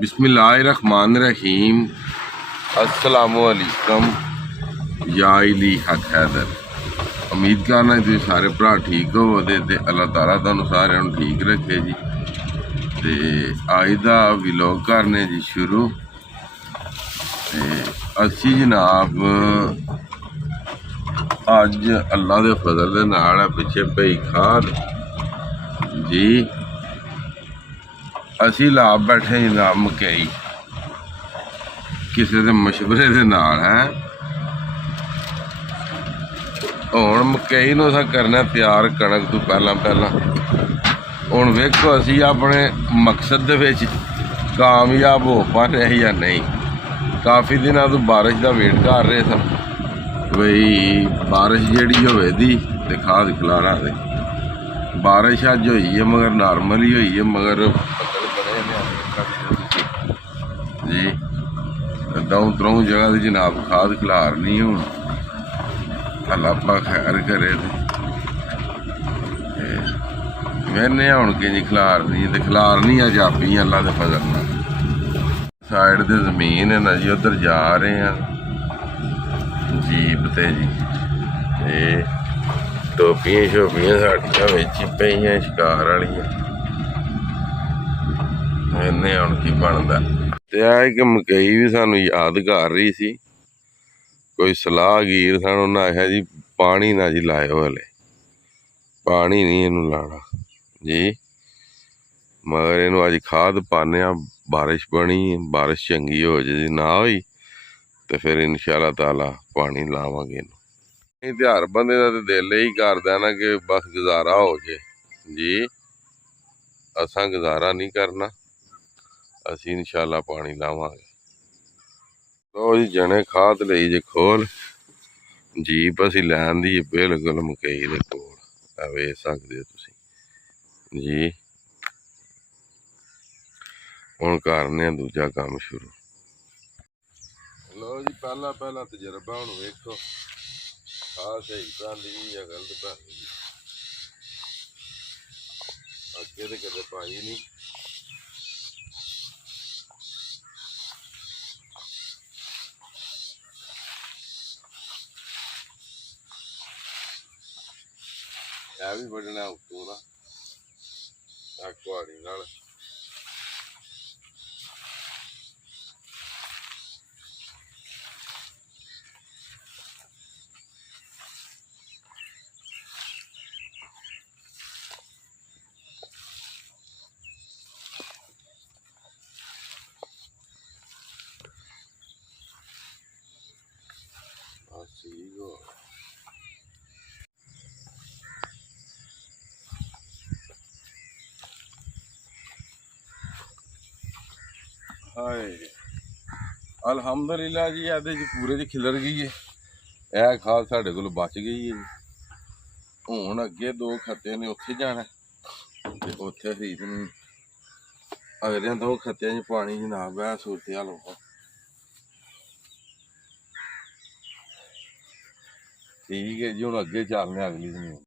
बिस्मिल्लाहिर्रहमानिर्रहीम। अस्सलामुअलैकुम या इली हक हैदर। उम्मीद करना तुम सारे भरा ठीक हो ते अल्लाह ताला तुहानू सारे ठीक रखे जी। ते अज दा व्लॉग करने जी शुरू। ते असी जनाब अज अल्लाह के फजल दे नाल पिछे पई खाद जी असी ला बैठे जनाब मकई किसी के मशवरे दे नाल है। हुण मकई नूं असां करना तैयार कणक तो पहला हुण वेखो असी अपने मकसद दे विच कामयाब हो पा रहे या नहीं। काफ़ी दिनों तो बारिश का वेट कर रहे सन बई बारिश जिहड़ी होवे दी ते खाद खिलारा दे। बारिश अज हुई है मगर नॉर्मल ही हुई है मगर बदल बड़े जी दऊं त्रऊं जगह से जनाब खाद खिलारनी हूँ। अल्लाह खैर करे वेने हूँ कि खिलारनी तो खिलारनी अज आपी अल्लाह के फजल नाल। साइड ते जमीन है ना जी उधर जा रहे हैं जीप ते जी। ते टोपियां शोपियां साड़ियां विच पेइयां शिकार वालियां इन्ने हुण की बनदा। ते कि मकई भी सानू याद कर रही सी। कोई सलाहगीर सन उन्हें आख्या जी पानी ना जी लाओ हले पानी नहीं इनू लाना जी मगर इनू अज खाद पाने बारिश बनी बारिश चंगी हो जाए ना हुई तो फिर इंशाअल्लाह ताला पानी लावांगे इनू। ते हर बंदे का तो दिल यही करदा ना कि बस गुजारा हो जाए जी। असां गुजारा नहीं करना असी इंशाअल्लाह पानी लावांगे। लो जी जने खाद लई जे खोल जीप असी लैन दी बिल्कुल मकई दे कोल वेख सकदे हो तुसीं जी। हुण करने दूजा काम शुरू। लो जी पहला तजर्बा हुण वेखो खाद सही पांदी या गलत पांदी। अगे तो कदे पाई नहीं भी बढ़ना उत्तों ना कुहाड़ी नाल। हाय अलहमदुलिल्लाह जी एहदे पूरे च खिलर गई है। यह खाद साढ़े कोल बच गई है जी। हुण अगे दो खत्ते ने उत्थे जाना ते उत्थे खरीदनी अगले दो खत्ते च पानी जनाब है सूरत हाल हो ठीक है जी। हुण अगे चलने अगली जमीन।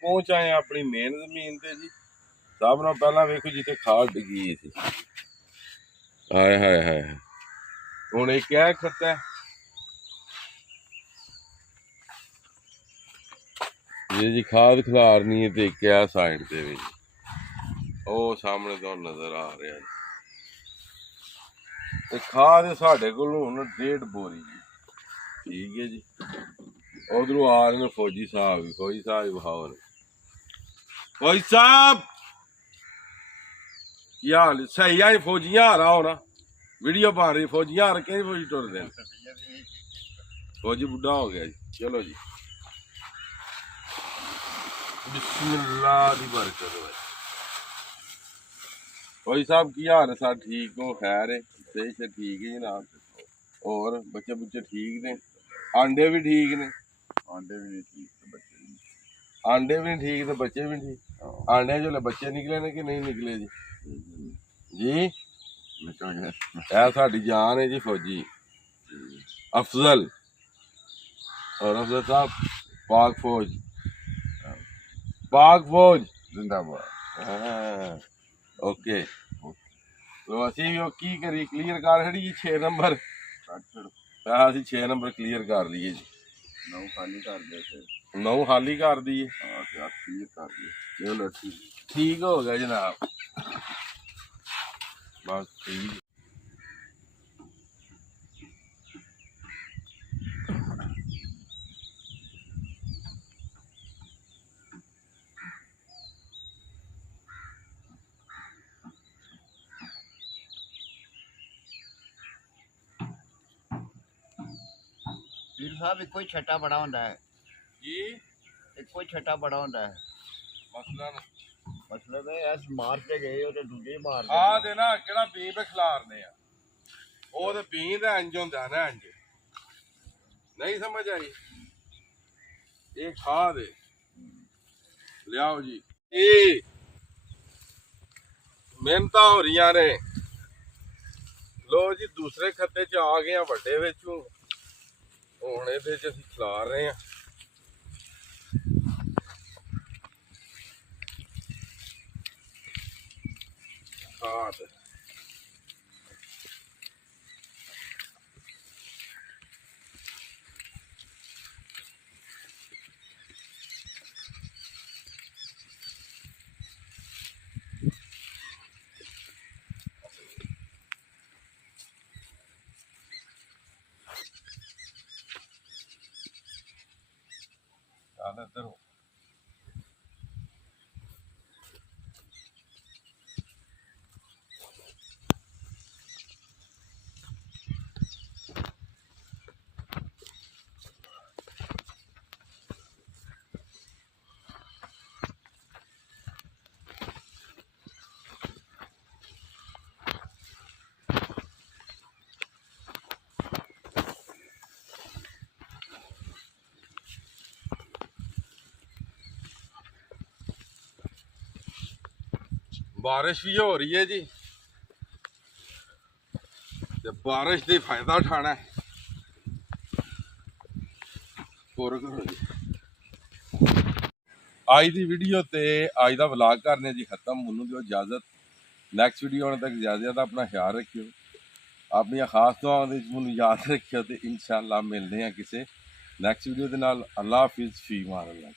पहुंच आए अपनी मेन जमीन ते जी। सब नाल पहला वेखो जिथे खाद डिगी सी। हाय हाय हाय हुण एक क्या खत्ता ये जी खाद खिलारनी है ते क्या साइड ते भी ओ सामने तो नजर आ रहा है। ते खाद साढ़े कोल हुण 1.5 बोरी जी ठीक है जी। उधरों आ रहे फौजी साहब बहाओ फौजी साहब क्या हाल सही है। फौजियां आ रहा होना वीडियो पा रही फौजियां आ रखे फौजी टुर दे फौजी बुढ़ा हो गया जी। चलो जी बिस्मिल्लाह दी बरकत। भाई साहब की हाल है सर? ठीक हो? खैर है? सही से ठीक है जनाब। और बच्चे बुच्चे ठीक ने? आंडे भी ठीक ने? आंडे भी नहीं ठीक तो बच्चे भी नहीं। आंडे भी नहीं ठीक तो बच्चे भी नहीं ठीक। आंडे जो बच्चे निकले ने कि नहीं निकले जी? जी निकल गए। यह साडी जान है जी फौजी अफजल। और अफजल साहब पाक फौज, पाक फौज जिंदाबाद। हाँ, ओके। तो ਅਸੀਂ ਉਹ ਕੀ ਕਰੀ ਕਲੀਅਰ ਕਰ ਛੜੀ ਜੀ 6 ਨੰਬਰ ਅਸੀਂ 6 ਨੰਬਰ ਕਲੀਅਰ ਕਰ ਲਈਏ ਜੀ। 9 ਖਾਲੀ ਕਰ ਦੇ ਫਿਰ 9 ਖਾਲੀ ਕਰ ਦਈਏ। ਹਾਂ ਤੇ 8 ਕਲੀਅਰ ਕਰ ਦੇ। ਚਲੋ ਠੀਕ ਹੋ ਗਿਆ ਜਨਾਬ। ਬਸ ਠੀਕ। ਵੀਰ ਸਾਹਿਬ ਇੱਕੋ ਹੀ ਛੱਟਾ ਬੜਾ ਹੁੰਦਾ ਹੈ ਜੀ ਇੱਕੋ ਹੀ ਛੱਟਾ ਬੜਾ ਹੁੰਦਾ ਹੈ। ਮਸਲਾ ਇਹ ਐਸ ਮਾਰ ਕੇ ਗਏ ਉਹ ਤੇ ਦੂਜੇ ਹੀ ਮਾਰ ਆ ਦੇ ਨਾ ਕਿਹੜਾ ਬੀਂ ਤੇ ਖਿਲਾਰਨੇ ਆ ਉਹ ਤੇ ਬੀਂ ਦਾ ਇੰਜ ਹੁੰਦਾ ਨਾ ਇੰਜ ਨਹੀਂ ਸਮਝ ਆਈ। ਇਹ ਖਾ ਦੇ ਲਿਆਓ ਜੀ। ਇਹ ਮਿਹਨਤਾਂ ਹੋ ਰਹੀਆਂ ਨੇ। ਲੋ ਜੀ ਦੂਸਰੇ ਖੱਤੇ ਚ ਆ ਗਏ ਆ ਵੱਡੇ ਵਿੱਚੋਂ। ਹੁਣ ਇਹਦੇ ਚ ਅਸੀਂ ਖਿਲਾਰ ਰਹੇ ਆ। ਖਾਦ ਚੱਲ ਇੱਧਰ ਹੋ। बारिश भी हो रही है जी ते बारिश का फायदा उठाना है। आज की वीडियो ते आज का व्लॉग करने जी खत्म। मैनू दो इजाजत। नैक्सट वीडियो आने तक इजाजत। अपना ख्याल रखियो, अपनी खास दुआओं मैनू याद रखियो ते इंशाअल्लाह मिलते हैं किसी नैक्सट वीडियो के नाल। अल्लाह हाफिज़। फी मान अल्लाह।